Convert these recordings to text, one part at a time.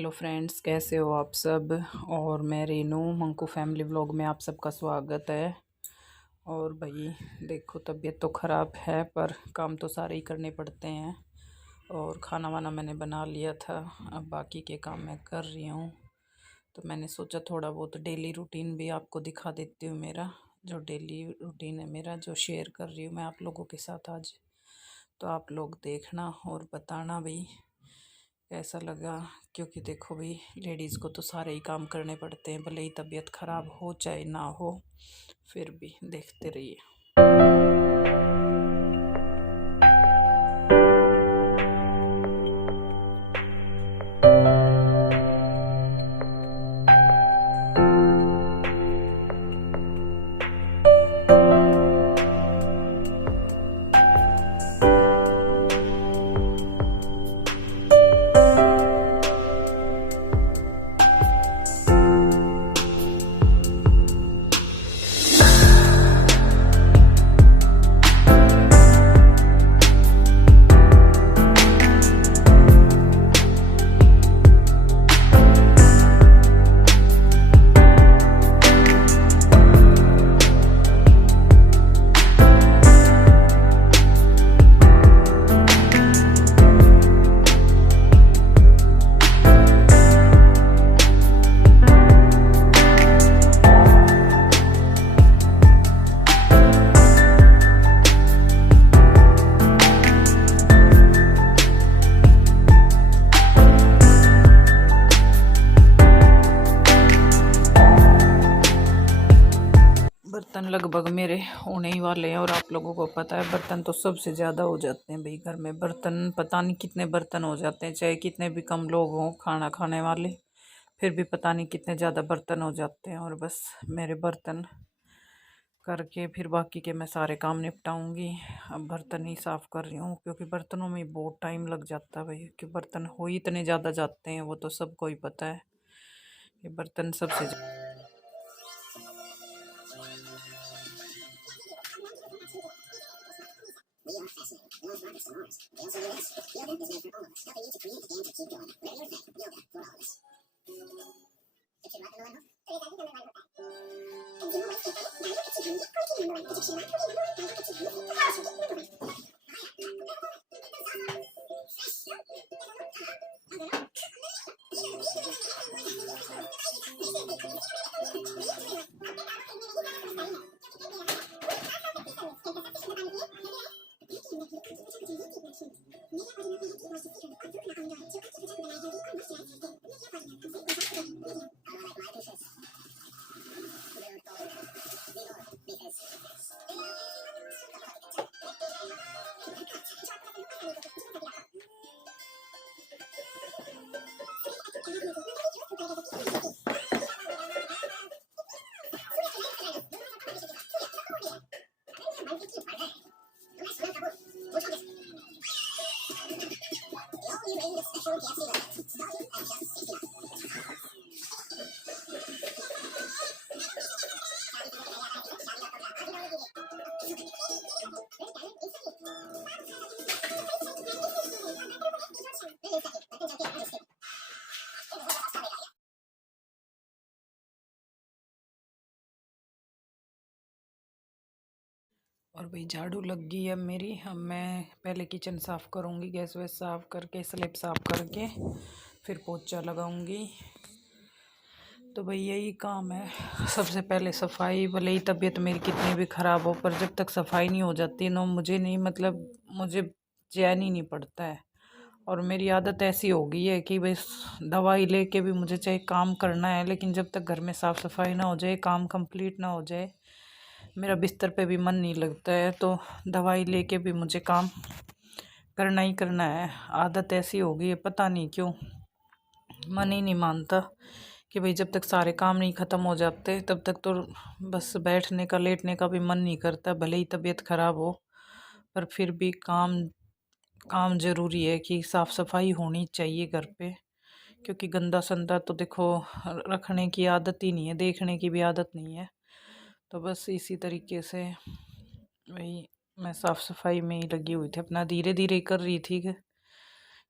Hello friends, कैसे हो आप सब। और मैं रेनू मंकू फैमिली व्लॉग में आप सबका स्वागत है। और भाई देखो, तबीयत तो ख़राब है पर काम तो सारे ही करने पड़ते हैं। और खाना वाना मैंने बना लिया था, अब बाकी के काम मैं कर रही हूँ। तो मैंने सोचा थोड़ा बहुत डेली रूटीन भी आपको दिखा देती हूँ। मेरा जो डेली रूटीन है, मेरा जो शेयर कर रही हूँ मैं आप लोगों के साथ आज। तो आप लोग देखना और बताना भाई कैसा लगा। क्योंकि देखो भाई, लेडीज़ को तो सारे ही काम करने पड़ते हैं, भले ही तबीयत ख़राब हो चाहे ना हो, फिर भी देखते रहिए। बर्तन लगभग मेरे होने ही वाले हैं। और आप लोगों को पता है, बर्तन तो सबसे ज़्यादा हो जाते हैं भाई घर में। बर्तन पता नहीं कितने बर्तन हो जाते हैं, चाहे कितने भी कम लोग हों खाना खाने वाले, फिर भी पता नहीं कितने ज़्यादा बर्तन हो जाते हैं। और बस मेरे बर्तन करके फिर बाकी के मैं सारे काम निपटाऊंगी। अब बर्तन ही साफ़ कर रही हूँ, क्योंकि बर्तनों में बहुत टाइम लग जाता है भाई। कि बर्तन हो ही इतने ज़्यादा जाते हैं, वो तो सबको ही पता है। ये बर्तन सबसे और भाई झाड़ू लग गई है मेरी। अब मैं पहले किचन साफ़ करूँगी, गैस वैस साफ़ करके स्लैब साफ़ करके फिर पोछा लगाऊंगी। तो भाई यही काम है, सबसे पहले सफाई। भले ही तबीयत मेरी कितनी भी ख़राब हो, पर जब तक सफाई नहीं हो जाती ना, मुझे नहीं, मतलब मुझे चैन ही नहीं पड़ता है। और मेरी आदत ऐसी हो गई है कि बस दवाई लेके भी मुझे चाहे काम करना है, लेकिन जब तक घर में साफ़ सफाई ना हो जाए, काम कंप्लीट ना हो जाए, मेरा बिस्तर पे भी मन नहीं लगता है। तो दवाई लेके भी मुझे काम करना ही करना है। आदत ऐसी हो गई है, पता नहीं क्यों मन ही नहीं मानता कि भाई जब तक सारे काम नहीं ख़त्म हो जाते तब तक तो बस बैठने का लेटने का भी मन नहीं करता। भले ही तबीयत ख़राब हो, पर फिर भी काम काम ज़रूरी है कि साफ़ सफाई होनी चाहिए घर पे। क्योंकि गंदा संदा तो देखो रखने की आदत ही नहीं है, देखने की भी आदत नहीं है। तो बस इसी तरीके से वही मैं साफ़ सफाई में ही लगी हुई थी, अपना धीरे धीरे कर रही थी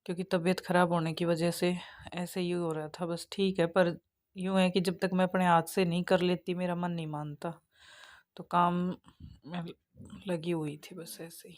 क्योंकि तबीयत ख़राब होने की वजह से ऐसे ही हो रहा था। बस ठीक है, पर यूँ है कि जब तक मैं अपने हाथ से नहीं कर लेती मेरा मन नहीं मानता, तो काम में लगी हुई थी बस ऐसे ही।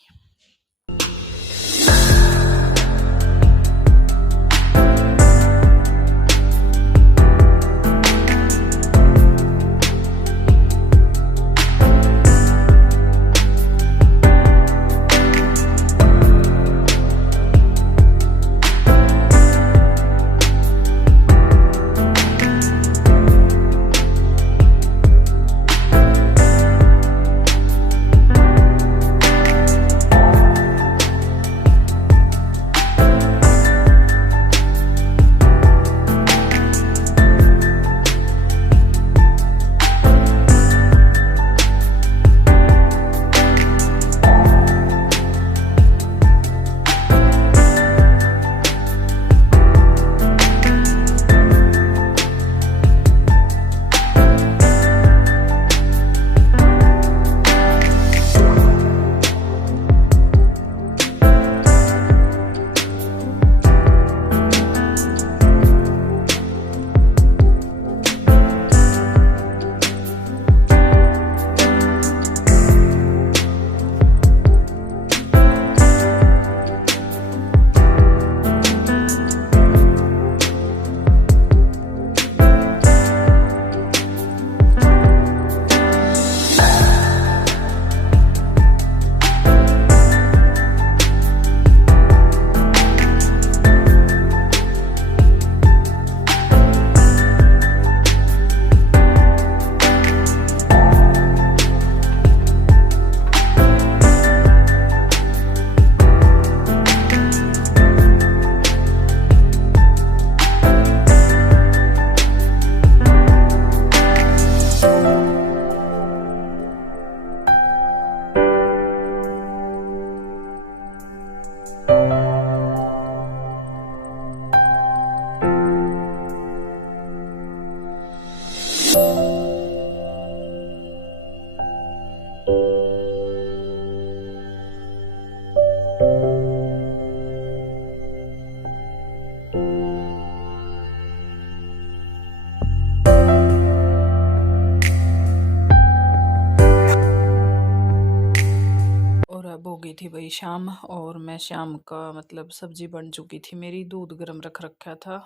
अब हो गई थी भाई शाम, और मैं शाम का मतलब सब्जी बन चुकी थी मेरी, दूध गर्म रख रखा था,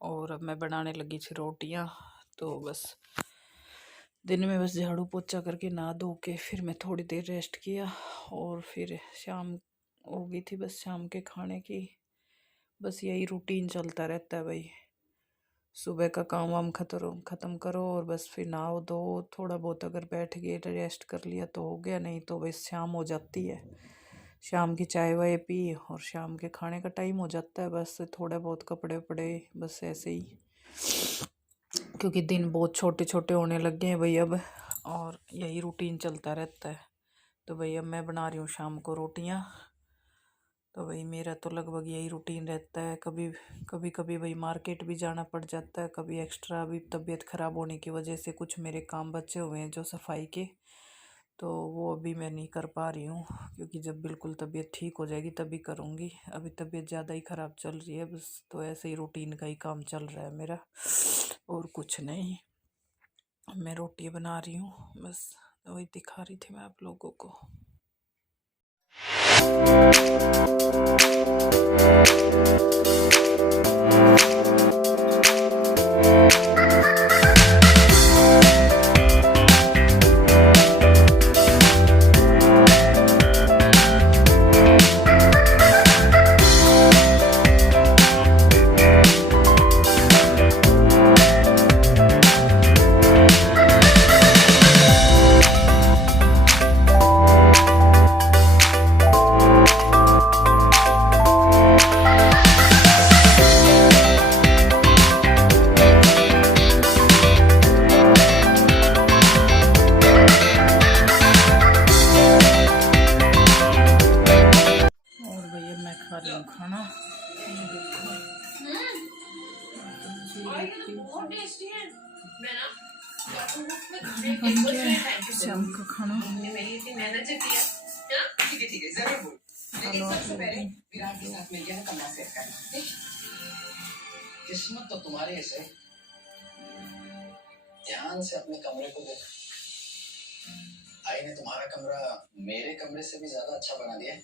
और अब मैं बनाने लगी थी रोटियां। तो बस दिन में बस झाड़ू पोछा करके नहा धो के फिर मैं थोड़ी देर रेस्ट किया, और फिर शाम हो गई थी बस शाम के खाने की। बस यही रूटीन चलता रहता है भाई, सुबह का काम वाम ख़त्म करो और बस फिर नहाओ धो, थोड़ा बहुत अगर बैठ गए रेस्ट कर लिया तो हो गया, नहीं तो बस शाम हो जाती है। शाम की चाय वाय पी और शाम के खाने का टाइम हो जाता है, बस थोड़ा बहुत कपड़े वपड़े बस ऐसे ही, क्योंकि दिन बहुत छोटे छोटे होने लग गए हैं भाई अब, और यही रूटीन चलता रहता है। तो भाई अब मैं बना रही हूँ शाम को रोटियाँ। तो भाई मेरा तो लगभग यही रूटीन रहता है, कभी कभी भाई मार्केट भी जाना पड़ जाता है, कभी एक्स्ट्रा भी तबीयत ख़राब होने की वजह से कुछ मेरे काम बचे हुए हैं जो सफाई के, तो वो अभी मैं नहीं कर पा रही हूँ, क्योंकि जब बिल्कुल तबीयत ठीक हो जाएगी तभी करूँगी। अभी तबीयत ज़्यादा ही ख़राब चल रही है बस, तो ऐसे ही रूटीन का ही काम चल रहा है मेरा, और कुछ नहीं। मैं रोटी बना रही हूँ बस, वही दिखा रही थी मैं आप लोगों को। खाना शाम का खाना लेकिन सबसे पहले विराट के साथ मिलकर ना कमरा सेट करना। किस्मत तो तुम्हारी है सही। ध्यान से अपने कमरे को देख। आई ने तुम्हारा कमरा मेरे कमरे से भी ज्यादा अच्छा बना दिया।